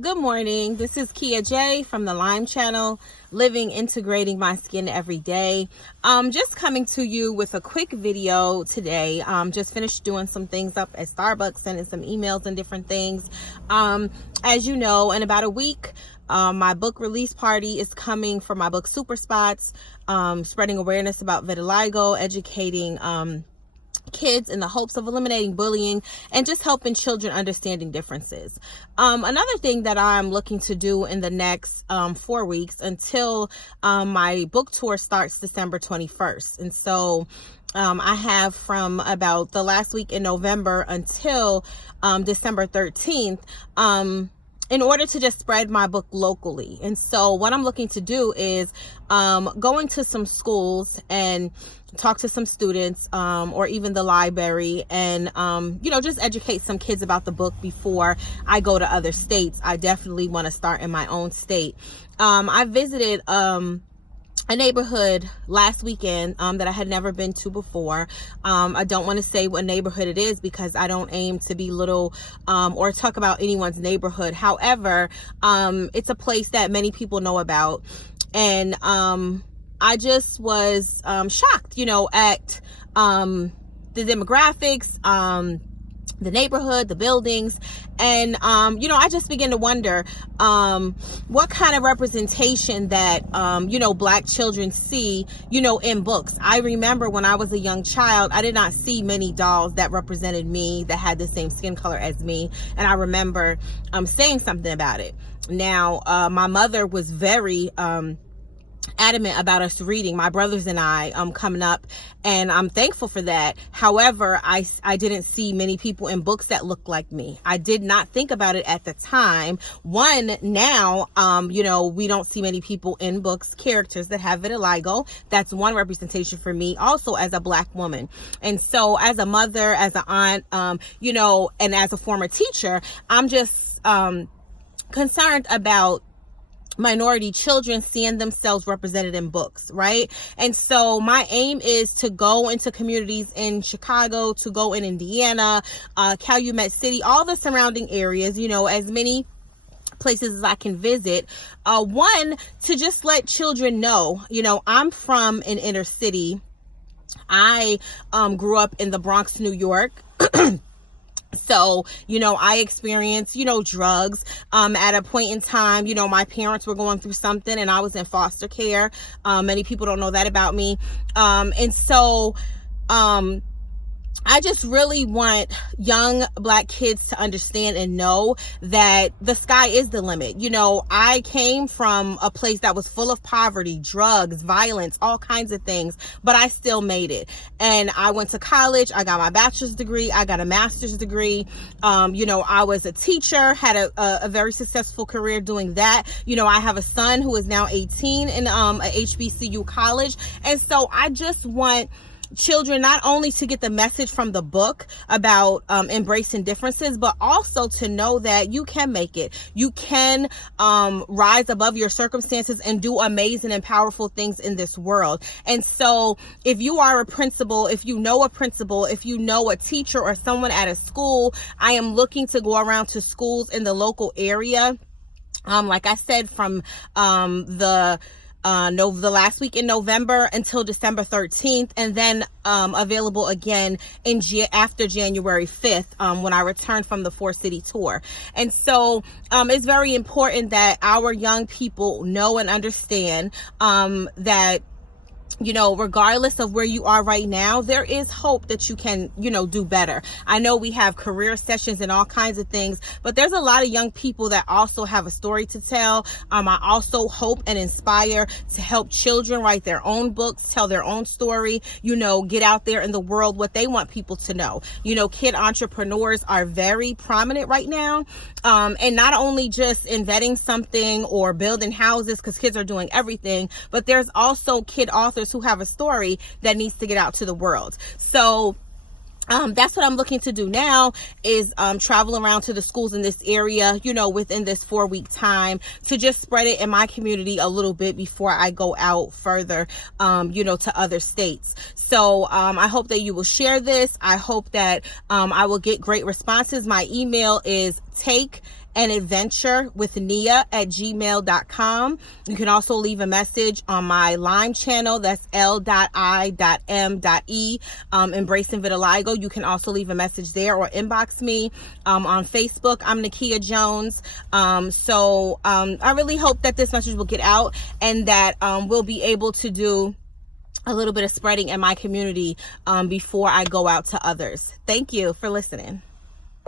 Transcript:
Good morning. This is Kia J from the L.I.M E channel, living, integrating my skin every day. Just coming to you with a quick video today. Just finished doing some things up at Starbucks, sending some emails and different things. As you know, in about a week, my book release party is coming for my book Super Spots, spreading awareness about vitiligo, educating kids in the hopes of eliminating bullying and just helping children understanding differences. Another thing that I'm looking to do in the next 4 weeks until my book tour starts December 21st. And so I have from about the last week in November until December 13th in order to just spread my book locally. And so what I'm looking to do is going to some schools and talk to some students or even the library and just educate some kids about the book before I go to other states. I definitely want to start in my own state. I visited a neighborhood last weekend that I had never been to before. I don't want to say what neighborhood it is because I don't aim to belittle or talk about anyone's neighborhood. However, it's a place that many people know about, and I just was shocked, at the demographics, the neighborhood, the buildings, and I just began to wonder what kind of representation that Black children see in books. I remember when I was a young child, I did not see many dolls that represented me, that had the same skin color as me, and I remember saying something about it. Now my mother was very adamant about us reading, my brothers and I, coming up, and I'm thankful for that. However, I didn't see many people in books that looked like me. I did not think about it at the time. Now, we don't see many people in books, characters that have vitiligo. That's one representation for me, also as a Black woman. And so as a mother, as an aunt, and as a former teacher, I'm just concerned about minority children seeing themselves represented in books, right? And so my aim is to go into communities in Chicago, to go in Indiana, Calumet City, all the surrounding areas, as many places as I can visit. One, to just let children know, I'm from an inner city. I grew up in the Bronx, New York. So, I experienced, drugs, at a point in time. My parents were going through something and I was in foster care. Many people don't know that about me. And so, I just really want young Black kids to understand and know that the sky is the limit. I came from a place that was full of poverty, drugs, violence, all kinds of things, but I still made it. And I went to college. I got my bachelor's degree. I got a master's degree. I was a teacher, had a very successful career doing that. I have a son who is now 18 in a HBCU college. And so I just want children not only to get the message from the book about embracing differences, but also to know that you can make it. You can rise above your circumstances and do amazing and powerful things in this world. And so if you are a principal, if you know a teacher or someone at a school, I am looking to go around to schools in the local area. Like I said, from the last week in November until December 13th, and then available again after January 5th when I return from the 4-city tour. And so it's very important that our young people know and understand that regardless of where you are right now, there is hope that you can, do better. I know we have career sessions and all kinds of things, but there's a lot of young people that also have a story to tell. I also hope and inspire to help children write their own books, tell their own story, get out there in the world what they want people to know. Kid entrepreneurs are very prominent right now. And not only just inventing something or building houses, because kids are doing everything, but there's also kid authors who have a story that needs to get out to the world. So that's what I'm looking to do now, is travel around to the schools in this area, within this 4-week time, to just spread it in my community a little bit before I go out further, to other states. So I hope that you will share this. I hope that I will get great responses. My email is take an adventure with nia@gmail.com. You can also leave a message on my L.I.M.E channel. That's L.I.M.E, Embracing Vitiligo. You can also leave a message there or inbox me. On Facebook, I'm Nakia Jones. I really hope that this message will get out, and that we'll be able to do a little bit of spreading in my community before I go out to others. Thank you for listening.